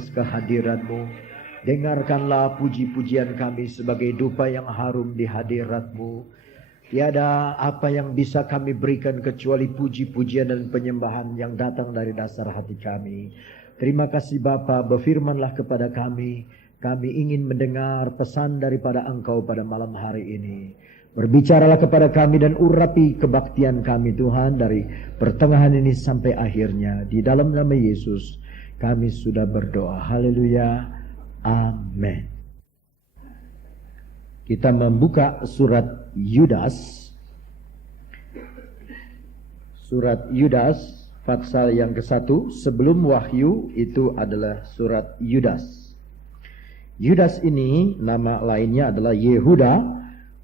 atas kehadiran-Mu. Dengarkanlah puji-pujian kami sebagai dupa yang harum di hadirat-Mu. Tiada apa yang bisa kami berikan kecuali puji-pujian dan penyembahan yang datang dari dasar hati kami. Terima kasih Bapa, berfirmanlah kepada kami. Kami ingin mendengar pesan daripada Engkau pada malam hari ini. Berbicaralah kepada kami dan urapi kebaktian kami Tuhan dari pertengahan ini sampai akhirnya. Di dalam nama Yesus kami sudah berdoa. Haleluya. Amin. Kita membuka surat Yudas. Surat Yudas pasal yang ke-1. Sebelum Wahyu itu adalah surat Yudas. Yudas ini nama lainnya adalah Yehuda,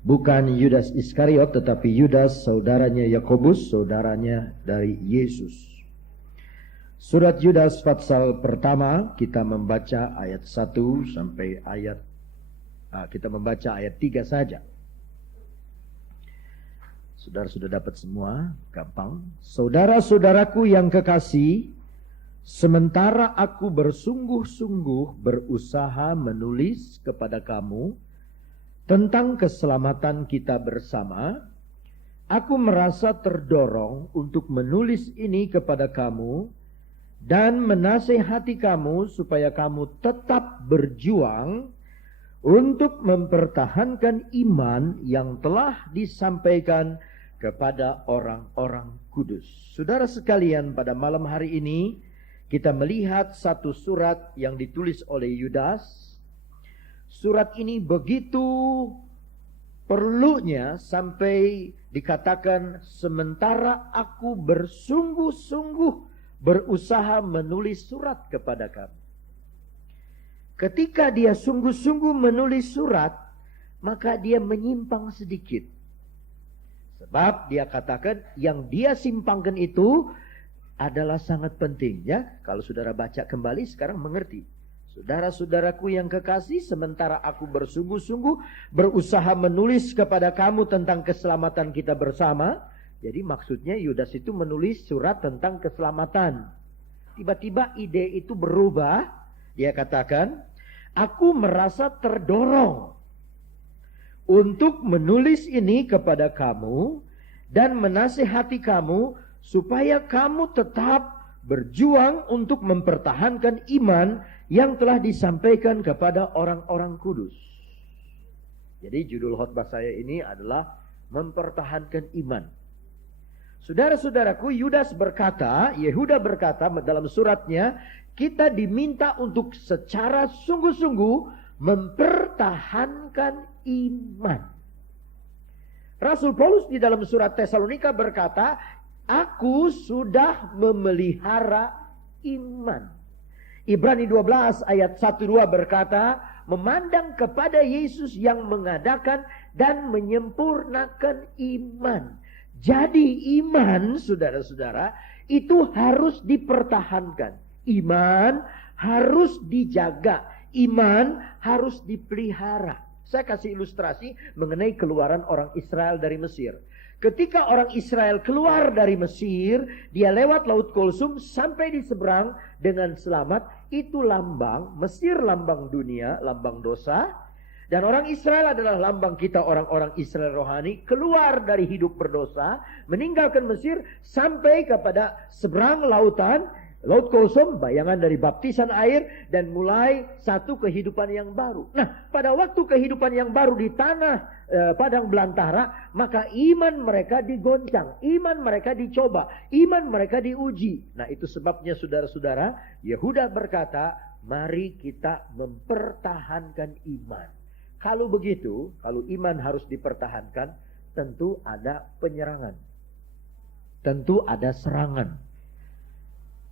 bukan Yudas Iskariot, tetapi Yudas saudaranya Yakobus, saudaranya dari Yesus. Surat Yudas pasal pertama kita membaca ayat 1 sampai kita membaca ayat 3 saja. Saudara sudah dapat semua, gampang. Saudara-saudaraku yang kekasih, sementara aku bersungguh-sungguh berusaha menulis kepada kamu tentang keselamatan kita bersama, aku merasa terdorong untuk menulis ini kepada kamu dan menasihati kamu supaya kamu tetap berjuang untuk mempertahankan iman yang telah disampaikan kepada orang-orang kudus. Saudara sekalian, pada malam hari ini kita melihat satu surat yang ditulis oleh Yudas. Surat ini begitu perlunya sampai dikatakan sementara aku bersungguh-sungguh berusaha menulis surat kepada kamu. Ketika dia sungguh-sungguh menulis surat, maka dia menyimpang sedikit. Sebab dia katakan yang dia simpangkan itu adalah sangat penting, ya. Kalau saudara baca kembali sekarang mengerti. Saudara-saudaraku yang kekasih, sementara aku bersungguh-sungguh berusaha menulis kepada kamu tentang keselamatan kita bersama. Jadi maksudnya Yudas itu menulis surat tentang keselamatan. Tiba-tiba ide itu berubah. Dia katakan, aku merasa terdorong untuk menulis ini kepada kamu dan menasihati kamu supaya kamu tetap berjuang untuk mempertahankan iman yang telah disampaikan kepada orang-orang kudus. Jadi judul khotbah saya ini adalah mempertahankan iman. Saudara-saudaraku, Yehuda berkata dalam suratnya, kita diminta untuk secara sungguh-sungguh mempertahankan iman. Rasul Paulus di dalam surat Tesalonika berkata, aku sudah memelihara iman. Ibrani 12 ayat 1-2 berkata, memandang kepada Yesus yang mengadakan dan menyempurnakan iman. Jadi iman, saudara-saudara, itu harus dipertahankan. Iman harus dijaga. Iman harus dipelihara. Saya kasih ilustrasi mengenai keluaran orang Israel dari Mesir. Ketika orang Israel keluar dari Mesir, dia lewat Laut Kulsum sampai di seberang dengan selamat. Itu lambang, Mesir lambang dunia, lambang dosa. Dan orang Israel adalah lambang kita orang-orang Israel rohani. Keluar dari hidup berdosa, meninggalkan Mesir sampai kepada seberang lautan, Laut Kulsum, bayangan dari baptisan air, dan mulai satu kehidupan yang baru. Nah, pada waktu kehidupan yang baru di tanah padang belantara, maka iman mereka digoncang, iman mereka dicoba, iman mereka diuji. Nah, itu sebabnya saudara-saudara, Yehuda berkata, mari kita mempertahankan iman. Kalau begitu, kalau iman harus dipertahankan, tentu ada penyerangan. Tentu ada serangan.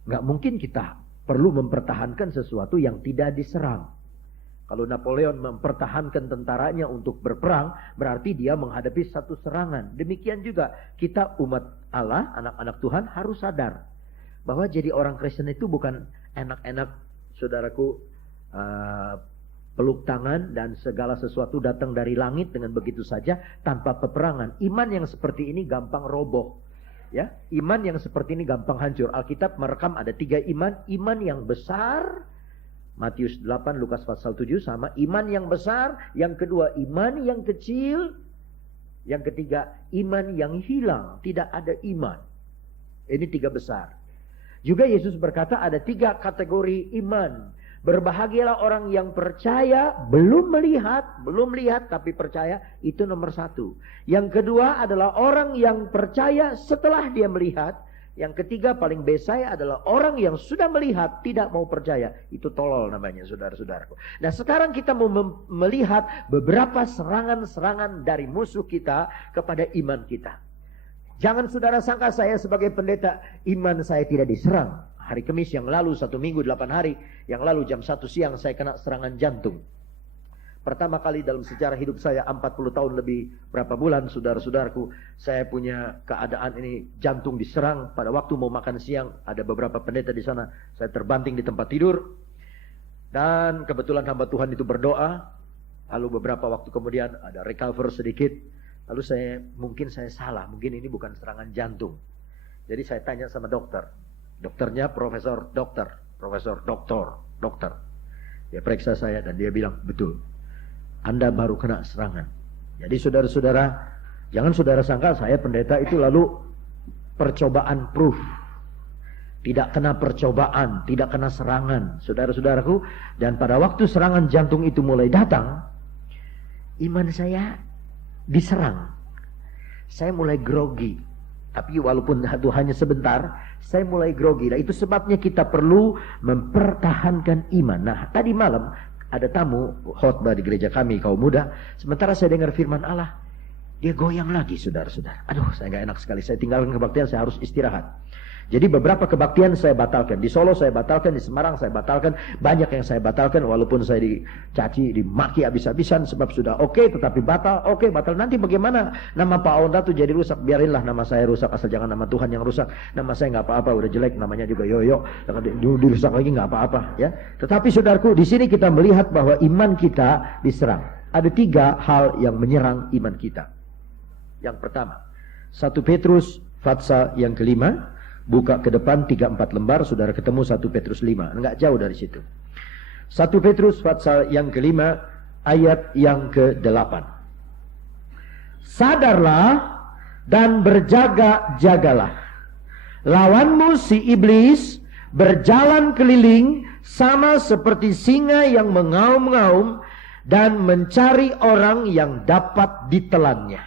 Nggak mungkin kita perlu mempertahankan sesuatu yang tidak diserang. Kalau Napoleon mempertahankan tentaranya untuk berperang, berarti dia menghadapi satu serangan. Demikian juga kita umat Allah, anak-anak Tuhan harus sadar bahwa jadi orang Kristen itu bukan enak-enak, saudaraku, peluk tangan dan segala sesuatu datang dari langit dengan begitu saja tanpa peperangan. Iman yang seperti ini gampang roboh. Ya, iman yang seperti ini gampang hancur. Alkitab merekam ada 3 iman. Iman yang besar, Matius 8, Lukas pasal 7 sama. Iman yang besar. Yang kedua, iman yang kecil. Yang ketiga, iman yang hilang. Tidak ada iman. Ini 3 besar. Juga Yesus berkata ada 3 kategori iman. Berbahagialah orang yang percaya, belum melihat tapi percaya. Itu nomor 1. Yang kedua adalah orang yang percaya setelah dia melihat. Yang ketiga paling besar adalah orang yang sudah melihat tidak mau percaya. Itu tolol namanya, saudara-saudaraku. Nah, sekarang kita mau melihat beberapa serangan-serangan dari musuh kita kepada iman kita. Jangan saudara sangka saya sebagai pendeta iman saya tidak diserang. Hari Kamis yang lalu, 1 minggu 8 hari yang lalu jam 1 siang saya kena serangan jantung. Pertama kali dalam sejarah hidup saya 40 tahun lebih berapa bulan, saudara-saudaraku, saya punya keadaan ini, jantung diserang. Pada waktu mau makan siang, ada beberapa pendeta di sana, saya terbanting di tempat tidur. Dan kebetulan hamba Tuhan itu berdoa. Lalu beberapa waktu kemudian ada recover sedikit. Lalu mungkin saya salah, mungkin ini bukan serangan jantung. Jadi saya tanya sama dokter. Dokternya profesor dokter. Dia periksa saya dan dia bilang, betul, Anda baru kena serangan. Jadi saudara-saudara, jangan saudara sangka saya pendeta itu lalu percobaan proof. Tidak kena percobaan, tidak kena serangan, saudara-saudaraku. Dan pada waktu serangan jantung itu mulai datang, iman saya diserang. Saya mulai grogi. Tapi walaupun itu hanya sebentar, saya mulai grogi. Nah, itu sebabnya kita perlu mempertahankan iman. Nah, tadi malam ada tamu khotbah di gereja kami, kaum muda. Sementara saya dengar firman Allah, dia goyang lagi, saudara-saudara. Aduh, saya gak enak sekali. Saya tinggalkan kebaktian, saya harus istirahat. Jadi beberapa kebaktian saya batalkan. Di Solo saya batalkan, di Semarang saya batalkan. Banyak yang saya batalkan, walaupun saya dicaci, dimaki habis-habisan. Sebab sudah oke, tetapi batal. Oke, batal. Nanti bagaimana nama Pak Onda tuh jadi rusak? Biarinlah nama saya rusak, asal jangan nama Tuhan yang rusak. Nama saya gak apa-apa, udah jelek. Namanya juga Yoyo. Dirusak lagi gak apa-apa, ya. Tetapi saudaraku, di sini kita melihat bahwa iman kita diserang. Ada 3 hal yang menyerang iman kita. Yang pertama, 1 Petrus pasal yang kelima. Buka ke depan 3-4 lembar, saudara ketemu 1 Petrus 5. Enggak jauh dari situ. 1 Petrus pasal yang kelima, ayat yang ke-8. Sadarlah dan berjaga-jagalah. Lawanmu si iblis berjalan keliling sama seperti singa yang mengaum-ngaum dan mencari orang yang dapat ditelannya.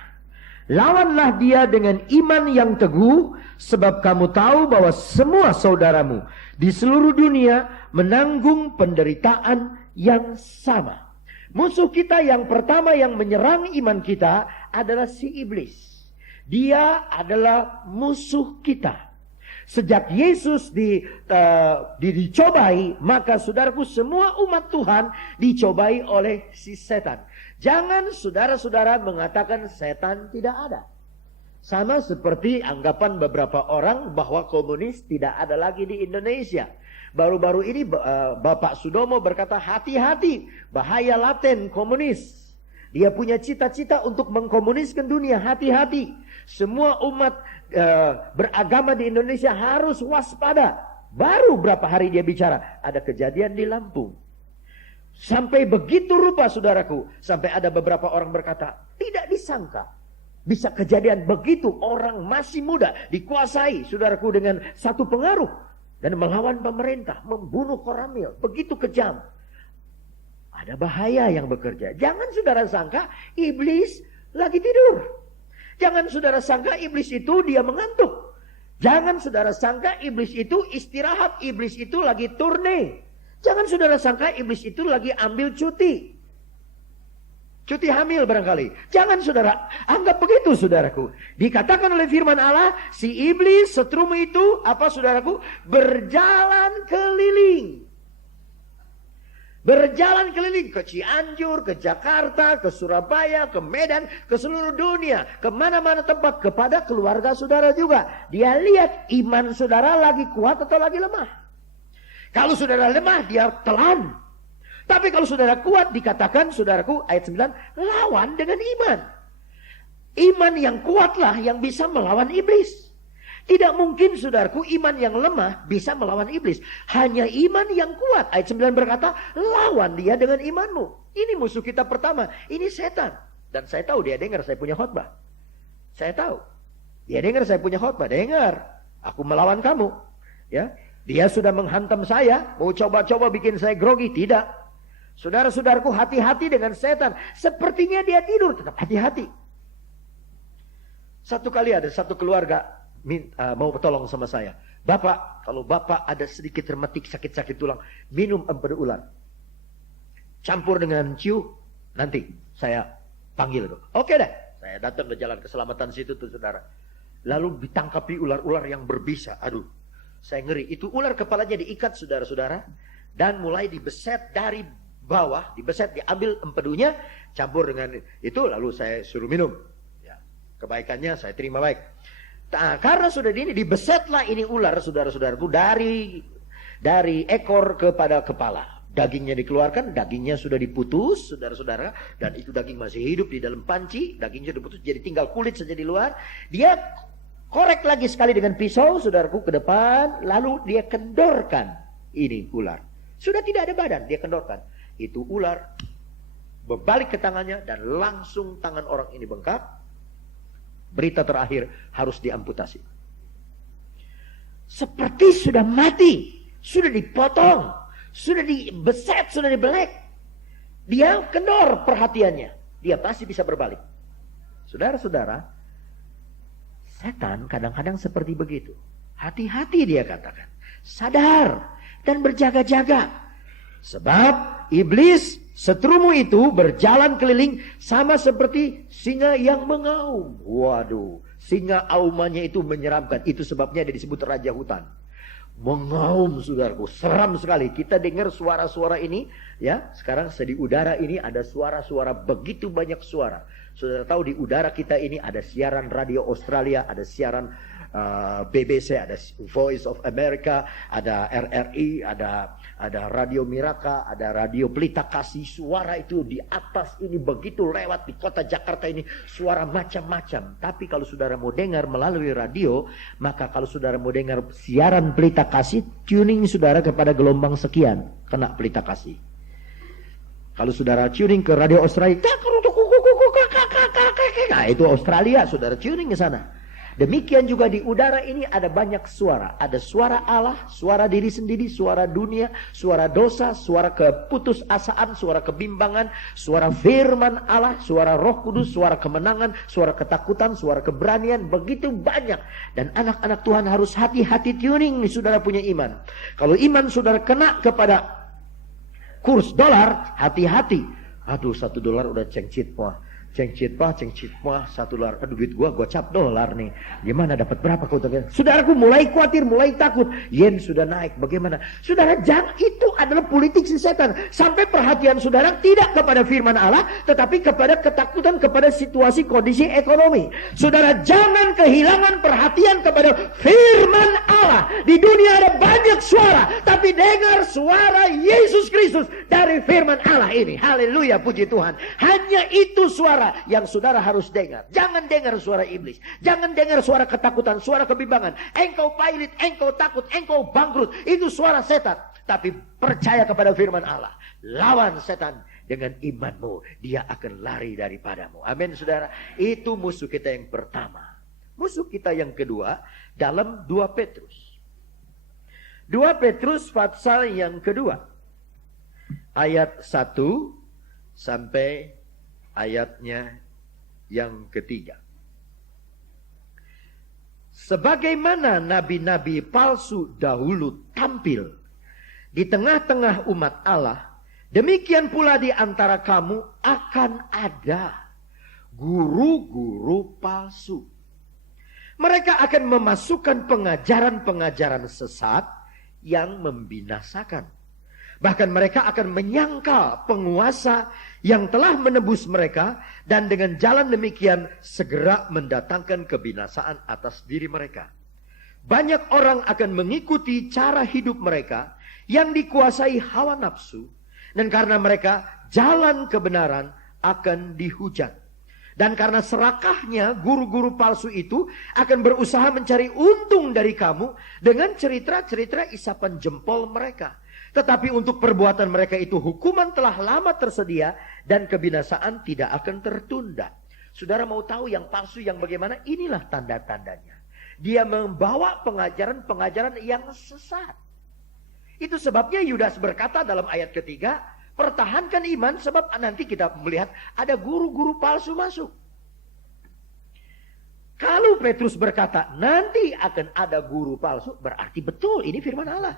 Lawanlah dia dengan iman yang teguh, sebab kamu tahu bahwa semua saudaramu di seluruh dunia menanggung penderitaan yang sama. Musuh kita yang pertama yang menyerang iman kita adalah si iblis. Dia adalah musuh kita. Sejak Yesus dicobai, maka saudaraku semua umat Tuhan dicobai oleh si setan. Jangan saudara-saudara mengatakan setan tidak ada. Sama seperti anggapan beberapa orang bahwa komunis tidak ada lagi di Indonesia. Baru-baru ini Bapak Sudomo berkata, hati-hati, bahaya laten komunis. Dia punya cita-cita untuk mengkomuniskan dunia, hati-hati. Semua umat beragama di Indonesia harus waspada. Baru berapa hari dia bicara, ada kejadian di Lampung. Sampai begitu rupa saudaraku, sampai ada beberapa orang berkata, tidak disangka bisa kejadian begitu. Orang masih muda dikuasai saudaraku dengan satu pengaruh dan melawan pemerintah, membunuh Koramil, begitu kejam. Ada bahaya yang bekerja. Jangan saudara sangka iblis lagi tidur. Jangan saudara sangka iblis itu dia mengantuk. Jangan saudara sangka iblis itu istirahat, iblis itu lagi turne. Jangan saudara sangka iblis itu lagi ambil cuti. Cuti hamil barangkali. Jangan saudara anggap begitu saudaraku. Dikatakan oleh firman Allah, si iblis setrum itu apa saudaraku? Berjalan keliling. Berjalan keliling ke Cianjur, ke Jakarta, ke Surabaya, ke Medan, ke seluruh dunia. Kemana-mana tempat, kepada keluarga saudara juga. Dia lihat iman saudara lagi kuat atau lagi lemah. Kalau saudara lemah, dia telan. Tapi kalau saudara kuat, dikatakan saudaraku ayat 9, lawan dengan iman. Iman yang kuatlah yang bisa melawan iblis. Tidak mungkin saudaraku iman yang lemah bisa melawan iblis. Hanya iman yang kuat. Ayat 9 berkata, lawan dia dengan imanmu. Ini musuh kita pertama. Ini setan. Dan saya tahu dia dengar saya punya khotbah. Saya tahu. Dia dengar saya punya khotbah. Dengar. Aku melawan kamu. Ya, dia sudah menghantam saya. Mau coba-coba bikin saya grogi. Tidak. Saudara-saudaraku, hati-hati dengan setan. Sepertinya dia tidur. Tetap hati-hati. Satu kali ada satu keluarga mau tolong sama saya. Bapak, kalau bapak ada sedikit rematik, sakit-sakit tulang, minum empedu ular. Campur dengan ciu, nanti saya panggil itu. Oke deh. Saya datang ke jalan keselamatan situ tuh saudara. Lalu ditangkapi ular-ular yang berbisa. Aduh, saya ngeri. Itu ular kepalanya diikat saudara-saudara. Dan mulai dibeset dari bawah. Dibeset, diambil empedunya. Campur dengan itu, lalu saya suruh minum. Ya, kebaikannya saya terima baik. Nah, karena sudah ini dibesetlah ini ular saudara-saudaraku dari ekor kepada kepala. Dagingnya dikeluarkan, dagingnya sudah diputus saudara-saudara. Dan itu daging masih hidup di dalam panci. Dagingnya sudah diputus, jadi tinggal kulit saja di luar. Dia korek lagi sekali dengan pisau saudaraku ke depan. Lalu dia kendorkan ini ular. Sudah tidak ada badan, dia kendorkan. Itu ular berbalik ke tangannya dan langsung tangan orang ini bengkak. Berita terakhir, harus diamputasi. Seperti sudah mati, sudah dipotong, sudah dibeset, sudah dibelek. Dia kendor perhatiannya. Dia pasti bisa berbalik. Saudara-saudara, setan kadang-kadang seperti begitu. Hati-hati dia katakan. Sadar dan berjaga-jaga. Sebab iblis, seterumu itu berjalan keliling sama seperti singa yang mengaum. Waduh, singa aumannya itu menyeramkan. Itu sebabnya dia disebut raja hutan. Mengaum saudaraku, seram sekali. Kita dengar suara-suara ini, ya. Sekarang di udara ini ada suara-suara, begitu banyak suara. Saudara tahu di udara kita ini ada siaran radio Australia, ada siaran BBC, ada Voice of America, ada RRI, ada Radio Miraka, ada Radio Pelita Kasih. Suara itu di atas ini begitu lewat di kota Jakarta ini, suara macam-macam. Tapi kalau saudara mau dengar melalui radio, maka kalau saudara mau dengar siaran Pelita Kasih, tuning saudara kepada gelombang sekian, kena Pelita Kasih. Kalau saudara tuning ke Radio Australia, nah itu Australia, saudara tuning ke sana. Demikian juga di udara ini ada banyak suara. Ada suara Allah, suara diri sendiri, suara dunia, suara dosa, suara keputusasaan, suara kebimbangan, suara firman Allah, suara Roh Kudus, suara kemenangan, suara ketakutan, suara keberanian, begitu banyak. Dan anak-anak Tuhan harus hati-hati tuning, saudara punya iman. Kalau iman saudara kena kepada kurs dolar, hati-hati. Aduh, $1 udah cengcit wah. Cengcit mah, $1. Aduh, duit gua gocap dolar nih. Gimana dapat berapa kau tahu? Saudaraku mulai khawatir, mulai takut. Yen sudah naik, bagaimana? Saudara, jangan, itu adalah politik si setan. Sampai perhatian saudara tidak kepada firman Allah, tetapi kepada ketakutan, kepada situasi kondisi ekonomi. Saudara, jangan kehilangan perhatian kepada firman Allah. Di dunia ada banyak suara, tapi dengar suara Yesus Kristus dari firman Allah ini. Haleluya, puji Tuhan. Hanya itu suara yang saudara harus dengar. Jangan dengar suara iblis. Jangan dengar suara ketakutan, suara kebimbangan. Engkau pailit, engkau takut, engkau bangkrut. Itu suara setan. Tapi percaya kepada firman Allah. Lawan setan dengan imanmu. Dia akan lari daripadamu. Amin saudara. Itu musuh kita yang pertama. Musuh kita yang kedua dalam 2 Petrus. 2 Petrus pasal yang kedua. Ayat 1 sampai ayatnya yang ketiga. Sebagaimana nabi-nabi palsu dahulu tampil di tengah-tengah umat Allah, demikian pula di antara kamu akan ada guru-guru palsu. Mereka akan memasukkan pengajaran-pengajaran sesat yang membinasakan. Bahkan mereka akan menyangkal penguasa yang telah menebus mereka, dan dengan jalan demikian segera mendatangkan kebinasaan atas diri mereka. Banyak orang akan mengikuti cara hidup mereka yang dikuasai hawa nafsu, dan karena mereka jalan kebenaran akan dihujat. Dan karena serakahnya, guru-guru palsu itu akan berusaha mencari untung dari kamu dengan cerita-cerita isapan jempol mereka. Tetapi untuk perbuatan mereka itu hukuman telah lama tersedia dan kebinasaan tidak akan tertunda. Saudara mau tahu yang palsu yang bagaimana? Inilah tanda-tandanya. Dia membawa pengajaran-pengajaran yang sesat. Itu sebabnya Yudas berkata dalam ayat ketiga, pertahankan iman sebab nanti kita melihat ada guru-guru palsu masuk. Kalau Petrus berkata nanti akan ada guru palsu, berarti betul ini firman Allah.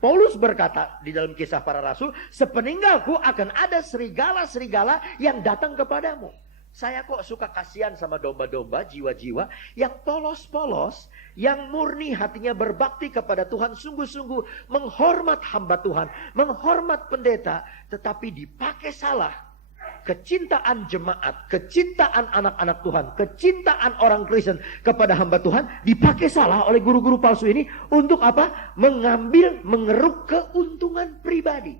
Paulus berkata di dalam Kisah Para Rasul, sepeninggalku akan ada serigala-serigala yang datang kepadamu. Saya kok suka kasihan sama domba-domba, jiwa-jiwa yang polos-polos, yang murni hatinya berbakti kepada Tuhan, sungguh-sungguh menghormat hamba Tuhan, menghormat pendeta, tetapi dipakai salah. Kecintaan jemaat, kecintaan anak-anak Tuhan, kecintaan orang Kristen kepada hamba Tuhan dipakai salah oleh guru-guru palsu ini untuk apa? Mengeruk keuntungan pribadi.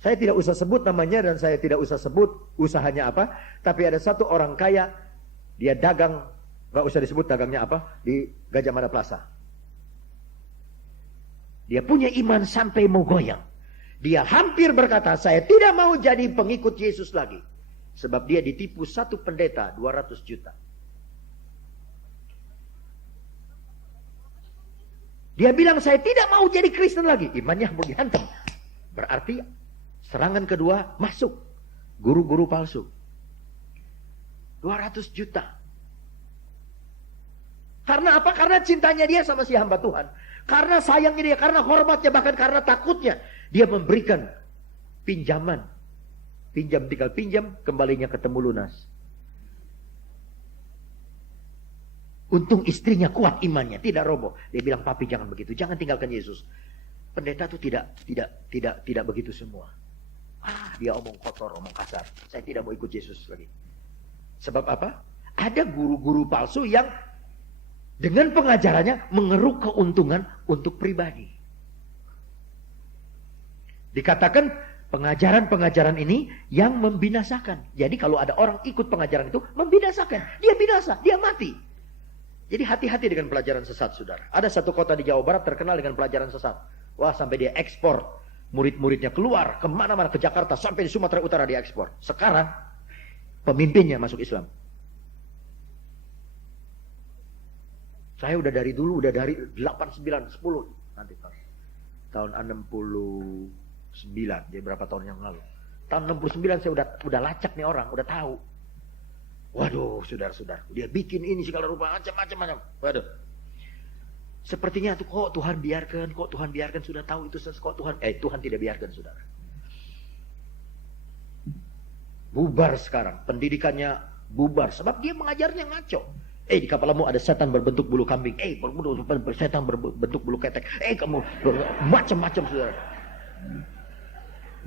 Saya tidak usah sebut namanya dan saya tidak usah sebut usahanya apa. Tapi ada satu orang kaya, dia dagang, gak usah disebut dagangnya apa, di Gajah Mada Plaza. Dia punya iman sampai mau goyang. Dia hampir berkata, saya tidak mau jadi pengikut Yesus lagi. Sebab dia ditipu satu pendeta 200 juta. Dia bilang, saya tidak mau jadi Kristen lagi. Imannya menghantam. Berarti serangan kedua masuk. Guru-guru palsu. 200 juta. Karena apa? Karena cintanya dia sama si hamba Tuhan. Karena sayangnya dia, karena hormatnya, bahkan karena takutnya. Dia memberikan pinjaman. Pinjam tinggal pinjam, kembalinya ketemu lunas. Untung istrinya kuat imannya, tidak roboh. Dia bilang, papi jangan begitu, jangan tinggalkan Yesus. Pendeta itu tidak begitu semua. Dia omong kotor, omong kasar. Saya tidak mau ikut Yesus lagi. Sebab apa? Ada guru-guru palsu yang dengan pengajarannya mengeruk keuntungan untuk pribadi. Dikatakan pengajaran-pengajaran ini yang membinasakan. Jadi kalau ada orang ikut pengajaran itu membinasakan. Dia binasa, dia mati. Jadi hati-hati dengan pelajaran sesat, saudara. Ada satu kota di Jawa Barat terkenal dengan pelajaran sesat. Wah, sampai dia ekspor. Murid-muridnya keluar kemana-mana, ke Jakarta, sampai di Sumatera Utara dia ekspor. Sekarang pemimpinnya masuk Islam. Saya udah dari dulu, udah dari 8, 9, 10 nanti tahun 69, jadi berapa tahun yang lalu. Tahun 69 saya udah lacak nih orang, udah tahu. Waduh, saudara-saudara, dia bikin ini segala rupa macam-macam. Waduh. Sepertinya tuh kok Tuhan biarkan, sudah tahu itu kok Tuhan tidak biarkan, saudara. Bubar sekarang, pendidikannya bubar sebab dia mengajarnya ngaco. Di kepalamu ada setan berbentuk bulu kambing. Setan berbentuk bulu ketek. Kamu macam-macam, saudara.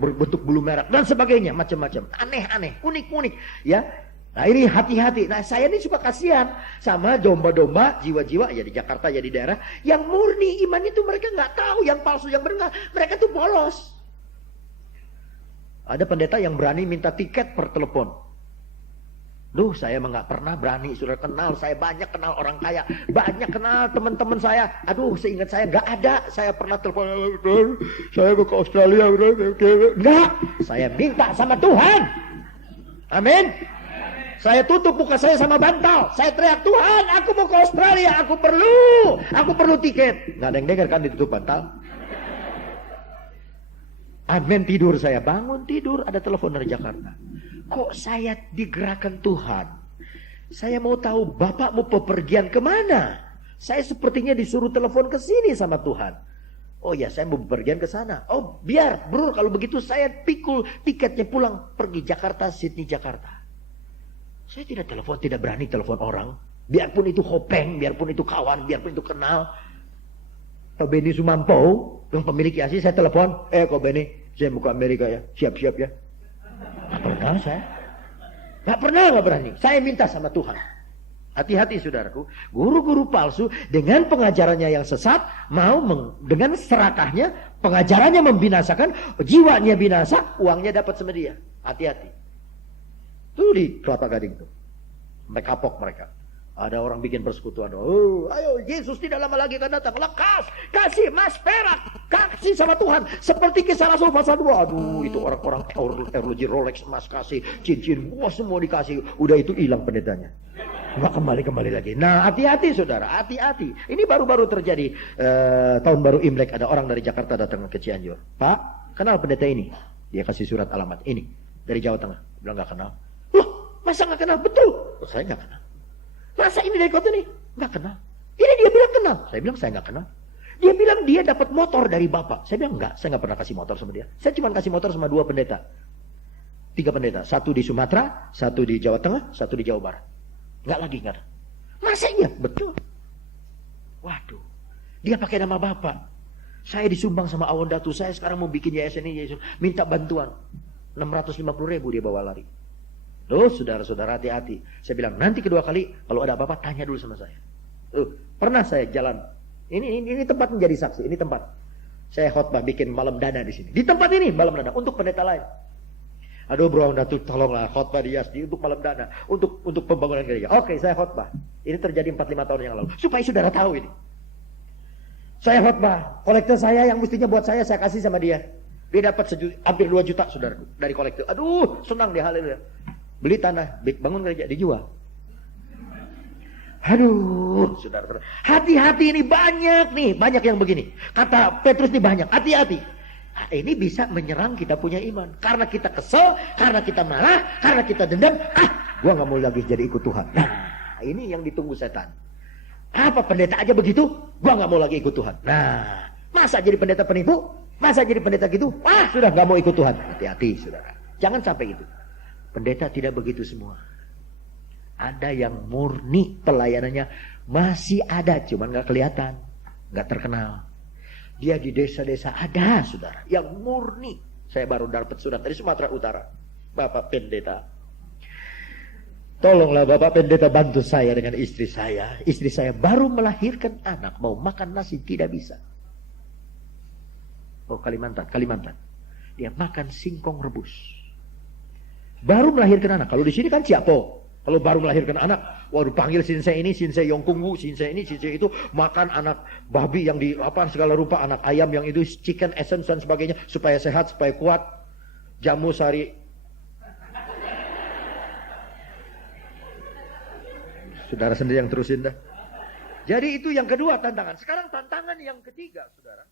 Berbentuk bulu merah dan sebagainya, macam-macam. Aneh-aneh, unik-unik, ya. Nah ini hati-hati. Nah saya ini suka kasihan sama domba-domba, jiwa-jiwa ya di Jakarta ya di daerah yang murni iman itu mereka nggak tahu yang palsu yang benar. Mereka tuh polos. Ada pendeta yang berani minta tiket per telepon. Duh, saya mah nggak pernah berani, sudah kenal, saya banyak kenal orang kaya, banyak kenal teman-teman saya. Aduh, seingat saya nggak ada, saya pernah telepon, saya mau ke Australia, enggak, saya minta sama Tuhan, amin. Saya tutup muka saya sama bantal, saya teriak, Tuhan, aku mau ke Australia, aku perlu tiket. Nggak ada yang dengar kan ditutup bantal. Amin, tidur saya, bangun tidur, ada telepon dari Jakarta. Kok saya digerakkan Tuhan? Saya mau tahu Bapak mau bepergian kemana? Saya sepertinya disuruh telepon ke sini sama Tuhan. Oh ya, saya mau bepergian ke sana. Oh biar, bro, kalau begitu saya pikul tiketnya pulang pergi Jakarta, Sydney, Jakarta. Saya tidak berani telepon orang. Biarpun itu hopeng, biarpun itu kawan, biarpun itu kenal. Pak Benny Sumampo, yang pemilik Yasi, saya telepon. Kok Benny, saya mau ke Amerika ya, siap-siap ya. Gak pernah saya. Gak berani. Saya minta sama Tuhan. Hati-hati saudaraku, guru-guru palsu dengan pengajarannya yang sesat, dengan serakahnya, pengajarannya membinasakan, jiwanya binasa, uangnya dapat sama dia. Hati-hati. Tuh di Kelapa Gading tuh, mereka kapok mereka. Ada orang bikin persekutuan. Oh, ayo Yesus tidak lama lagi akan datang. Lekas, kasih mas perak, kasih sama Tuhan. Seperti kisah Rasul pasal 2. Aduh, itu orang-orang arloji Rolex emas kasih, cincin, wah semua dikasih. Udah itu hilang pendetanya. Nggak kembali lagi. Nah, hati-hati saudara, hati-hati. Ini baru-baru terjadi tahun baru Imlek. Ada orang dari Jakarta datang ke Cianjur. Pak, kenal pendeta ini? Dia kasih surat alamat ini dari Jawa Tengah. Bilang nggak kenal. Loh, masa nggak kenal? Betul. Saya nggak kenal. Masa ini dari kota nih? Nggak kenal. Ini dia bilang kenal. Saya bilang saya nggak kenal. Dia bilang dia dapat motor dari bapak. Saya bilang enggak, saya nggak pernah kasih motor sama dia. Saya cuma kasih motor sama 2 pendeta. 3 pendeta. 1 di Sumatera, 1 di Jawa Tengah, 1 di Jawa Barat. Nggak lagi, nggak ada. Masa iya? Betul. Waduh. Dia pakai nama bapak. Saya disumbang sama Awon Datu. Saya sekarang mau bikin yayasan ini. Minta bantuan. 650.000 dia bawa lari. Tuh, saudara-saudara hati-hati. Saya bilang, nanti kedua kali kalau ada apa-apa tanya dulu sama saya. Pernah saya jalan. Ini tempat menjadi saksi. Ini tempat. Saya khotbah bikin malam dana di sini. Di tempat ini malam dana untuk pendeta lain. Aduh bro, Datu tolonglah khotbah di Yasdi untuk malam dana, untuk pembangunan gereja. Oke, saya khotbah. Ini terjadi 4-5 tahun yang lalu. Supaya saudara tahu ini. Saya khotbah, kolektor saya yang mestinya buat saya kasih sama dia. Dia dapat hampir 2 juta saudaraku dari kolektor. Aduh, senang dia, haleluya. Beli tanah, bangun gereja, dijual. Aduh, saudara-saudara. Hati-hati ini banyak yang begini. Kata Petrus ini banyak, hati-hati. Nah, ini bisa menyerang kita punya iman. Karena kita kesel, karena kita marah, karena kita dendam. Gua gak mau lagi jadi ikut Tuhan. Nah, ini yang ditunggu setan. Apa pendeta aja begitu? Gua gak mau lagi ikut Tuhan. Nah, masa jadi pendeta penipu? Masa jadi pendeta gitu? Sudah gak mau ikut Tuhan. Hati-hati saudara. Jangan sampai itu. Pendeta tidak begitu semua. Ada yang murni pelayanannya masih ada, cuman gak kelihatan, gak terkenal. Dia di desa-desa ada, saudara, yang murni. Saya baru dapat surat dari Sumatera Utara. Bapak pendeta, tolonglah Bapak pendeta bantu saya dengan istri saya. Istri saya baru melahirkan anak, mau makan nasi tidak bisa. Oh, Kalimantan. Dia makan singkong rebus. Baru melahirkan anak. Kalau di sini kan Ciapo. Kalau baru melahirkan anak, waduh panggil sinsei ini, sinsei Yongkunggu, sinsei ini, sinsei itu, makan anak babi yang di segala rupa, anak ayam yang itu chicken essence dan sebagainya supaya sehat, supaya kuat. Jamu sari. Saudara sendiri yang terusin dah. Jadi itu yang kedua tantangan. Sekarang tantangan yang ketiga, saudara.